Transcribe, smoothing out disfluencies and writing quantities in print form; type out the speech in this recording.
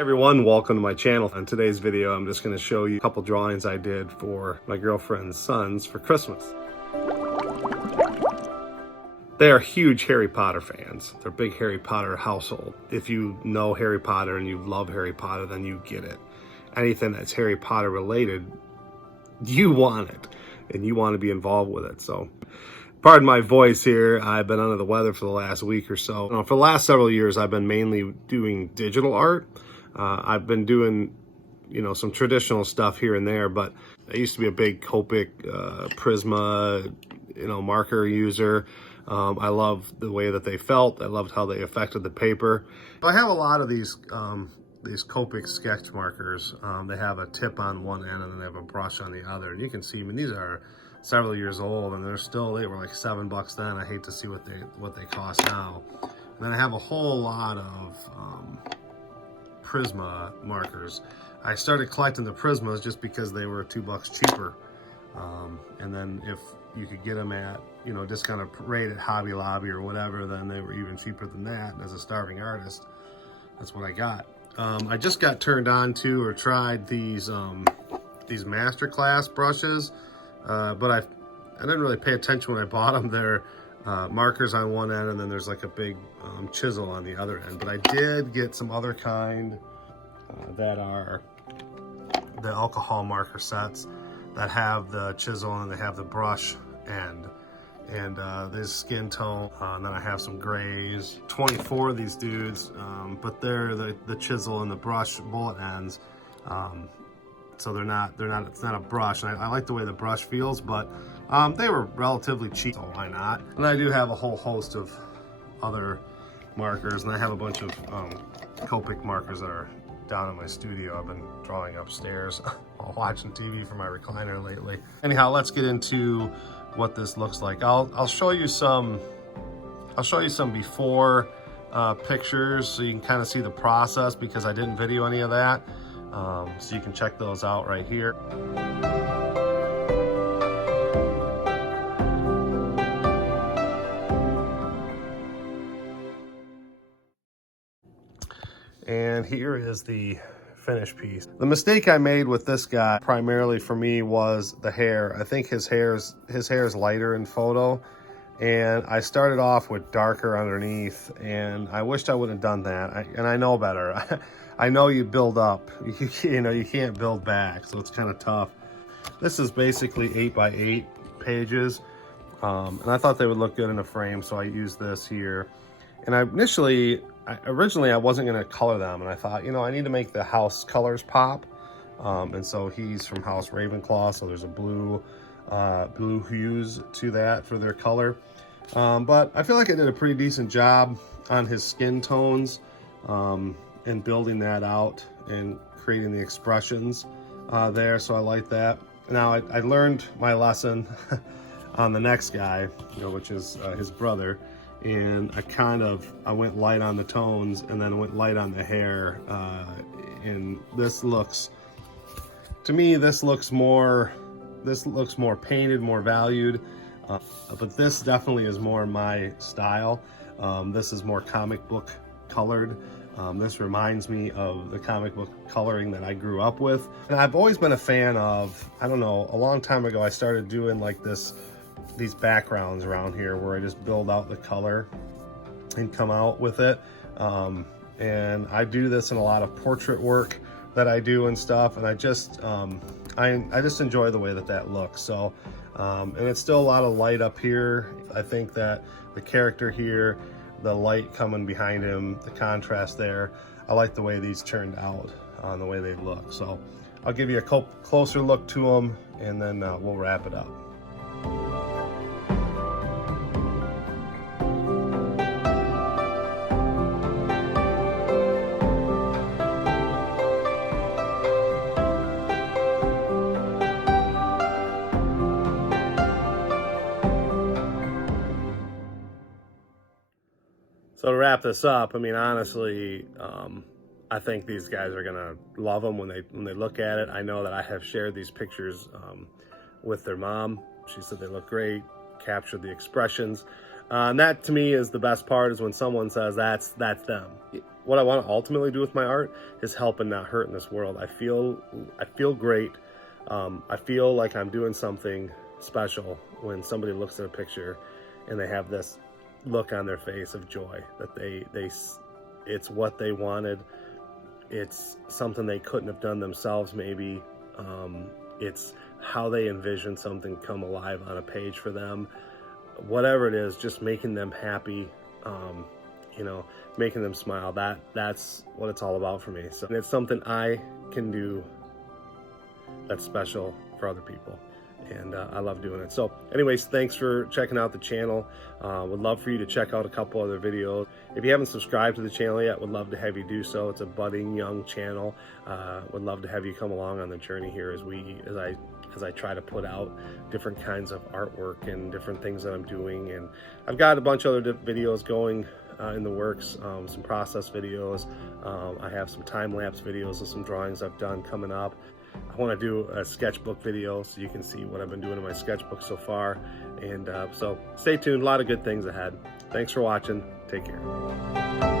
Everyone, welcome to my channel. On today's video, I'm just going to show you a couple drawings I did for my girlfriend's sons for Christmas. They are huge Harry Potter fans. They're a big Harry Potter household. If you know Harry Potter and you love Harry Potter, then you get it. Anything that's Harry Potter related, you want it and you want to be involved with it. So pardon my voice here. I've been under the weather for the last week or so. For the last several years, I've been mainly doing digital art. I've been doing, some traditional stuff here and there, but I used to be a big Copic, Prisma, marker user. I loved the way that they felt. I loved how they affected the paper. I have a lot of these Copic sketch markers. They have a tip on one end and then they have a brush on the other. And you can see, these are several years old and they were like $7 then. I hate to see what they cost now. And then I have a whole lot of Prisma markers. I started collecting the Prismas just because they were $2 cheaper. And then if you could get them at, discounted rate at Hobby Lobby or whatever, then they were even cheaper than that. And as a starving artist, that's what I got. I just got turned on to or tried these Masterclass brushes, but I didn't really pay attention when I bought them. They're markers on one end and then there's like a big chisel on the other end. But I did get some other kind that are the alcohol marker sets that have the chisel and they have the brush end. And there's skin tone, and then I have some grays. 24 of these dudes, but they're the chisel and the brush bullet ends. So it's not a brush. And I like the way the brush feels, but they were relatively cheap, so why not? And I do have a whole host of other markers, and I have a bunch of Copic markers that are down in my studio. I've been drawing upstairs while watching TV from my recliner lately. Anyhow, let's get into what this looks like. I'll show you some before pictures so you can kind of see the process, because I didn't video any of that. So you can check those out right here. And here is the finished piece. The mistake I made with this guy primarily for me was the hair. I think his hair is lighter in photo, and I started off with darker underneath, and I wished I wouldn't have done that. And I know better. I know you build up. You can't build back, so it's kind of tough. This is basically 8x8 pages, and I thought they would look good in a frame, so I used this here. And originally I wasn't going to color them, and I thought, I need to make the house colors pop. And so he's from House Ravenclaw, so there's a blue hues to that for their color. But I feel like I did a pretty decent job on his skin tones and building that out and creating the expressions there, so I like that. Now I learned my lesson on the next guy, which is his brother. And I went light on the tones and then went light on the hair. And this looks more painted, more valued. But this definitely is more my style. This is more comic book colored. This reminds me of the comic book coloring that I grew up with. And I've always been a fan of, a long time ago I started doing like these backgrounds around here where I just build out the color and come out with it. And I do this in a lot of portrait work that I do and stuff, and I just enjoy the way that looks. So and it's still a lot of light up here. I think that the character here, the light coming behind him, the contrast there, I like the way these turned out on the way they look. So I'll give you a closer look to them, and then we'll wrap it up. So to wrap this up, honestly, I think these guys are gonna love them when they look at it. I know that I have shared these pictures with their mom. She said they look great, captured the expressions. And that to me is the best part, is when someone says that's them. what I want to ultimately do with my art is help and not hurt in this world. I feel great. I feel like I'm doing something special when somebody looks at a picture and they have this look on their face of joy that it's what they wanted. It's something they couldn't have done themselves, maybe. It's how they envision something come alive on a page for them. Whatever it is, just making them happy, you know, making them smile. That's what it's all about for me. So it's something I can do that's special for other people. And I love doing it. So anyways, thanks for checking out the channel. Would love for you to check out a couple other videos. If you haven't subscribed to the channel yet, would love to have you do so. It's a budding young channel. Would love to have you come along on the journey here as I try to put out different kinds of artwork and different things that I'm doing. And I've got a bunch of other videos going in the works, some process videos. I have some time-lapse videos of some drawings I've done coming up. I want to do a sketchbook video so you can see what I've been doing in my sketchbook so far. And so stay tuned, a lot of good things ahead. Thanks for watching. Take care.